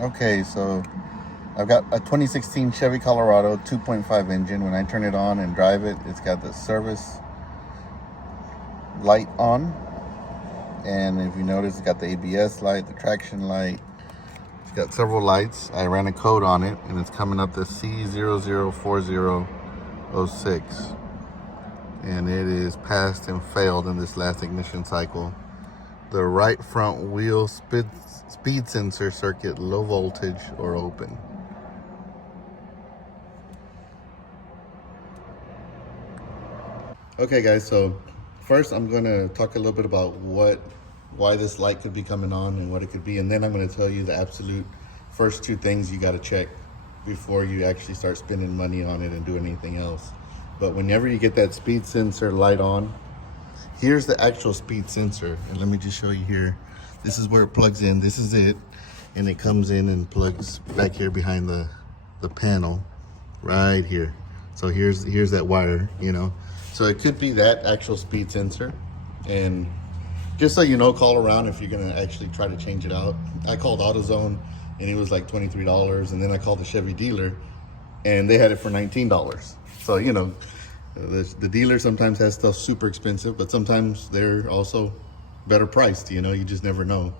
Okay, so I've got a 2016 Chevy Colorado 2.5 engine. When I turn it on and drive it, it's got the service light on. And if you notice, it's got the ABS light, the traction light. It's got several lights. I ran a code on it, and it's coming up to C004006. And it is passed and failed in this last ignition cycle. The right front wheel speed sensor circuit, low voltage or open. Okay guys, so first I'm gonna talk a little bit about why this light could be coming on and what it could be, and then I'm gonna tell you the absolute first two things you gotta check before you actually start spending money on it and do anything else. But whenever you get that speed sensor light on, here's the actual speed sensor. And let me just show you here. This is where it plugs in. This is it. And it comes in and plugs back here behind the panel right here. So here's that wire, you know. So it could be that actual speed sensor. And just so you know, call around if you're gonna actually try to change it out. I called AutoZone and it was like $23. And then I called the Chevy dealer and they had it for $19. So, you know, the dealer sometimes has stuff super expensive, but sometimes they're also better priced, you know, you just never know.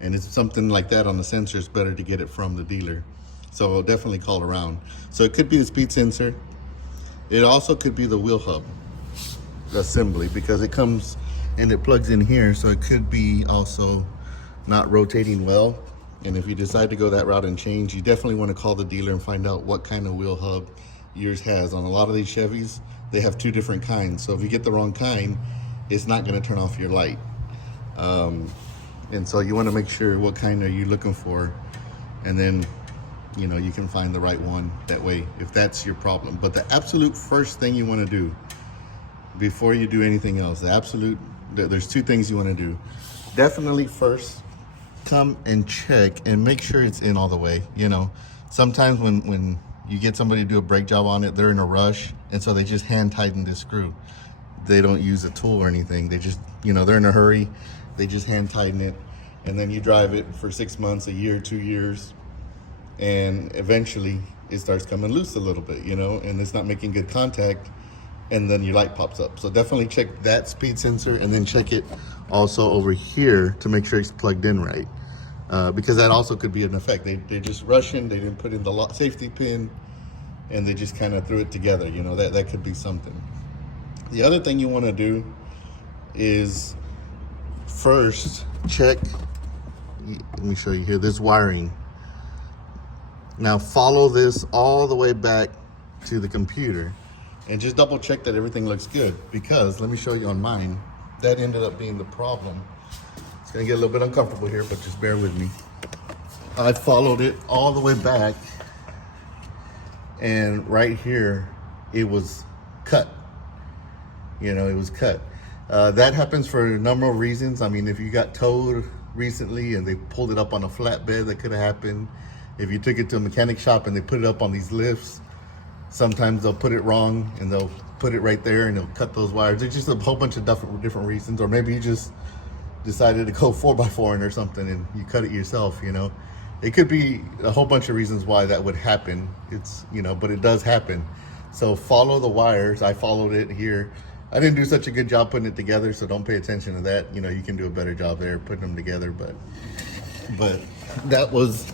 And it's something like that on the sensor, it's better to get it from the dealer. So definitely call around. So it could be the speed sensor. It also could be the wheel hub assembly, because it comes and it plugs in here. So it could be also not rotating well. And if you decide to go that route and change, you definitely want to call the dealer and find out what kind of wheel hub yours has. On a lot of these Chevys, they have two different kinds. So if you get the wrong kind, it's not going to turn off your light. And so you want to make sure what kind are you looking for, and then, you know, you can find the right one that way if that's your problem. But the absolute first thing you want to do before you do anything else, there's two things you want to do. Definitely first, come and check and make sure it's in all the way. You know, sometimes when you get somebody to do a brake job on it, they're in a rush, and so they just hand tighten this screw. They don't use a tool or anything. They just, you know, they're in a hurry. They just hand tighten it, and then you drive it for 6 months, a year, 2 years, and eventually it starts coming loose a little bit, you know, and it's not making good contact, and then your light pops up. So definitely check that speed sensor, and then check it also over here to make sure it's plugged in right. Because that also could be an effect. They're just rushing, they didn't put in the safety pin, and they just kind of threw it together, you know, that could be something. The other thing you want to do is first check, let me show you here, this wiring. Now follow this all the way back to the computer and just double check that everything looks good, because let me show you on mine, that ended up being the problem. It's gonna get a little bit uncomfortable here, but just bear with me. I followed it all the way back, and right here it was cut. You know, it was cut. That happens for a number of reasons. I mean, if you got towed recently and they pulled it up on a flatbed, that could have happened. If you took it to a mechanic shop and they put it up on these lifts, sometimes they'll put it wrong and they'll put it right there and they'll cut those wires. There's just a whole bunch of different reasons. Or maybe you just decided to go 4x4 or something and you cut it yourself, you know. It could be a whole bunch of reasons why that would happen. It's, you know, but it does happen. So follow the wires. I followed it here. I didn't do such a good job putting it together, so don't pay attention to that. You know, you can do a better job there putting them together, but that was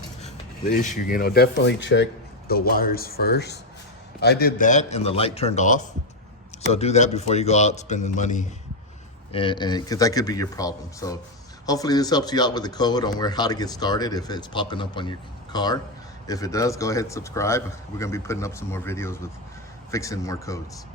the issue. You know, definitely check the wires first. I did that and the light turned off. So do that before you go out spending money, and because that could be your problem. So hopefully this helps you out with the code on how to get started if it's popping up on your car. If it does, go ahead and subscribe. We're gonna be putting up some more videos with fixing more codes.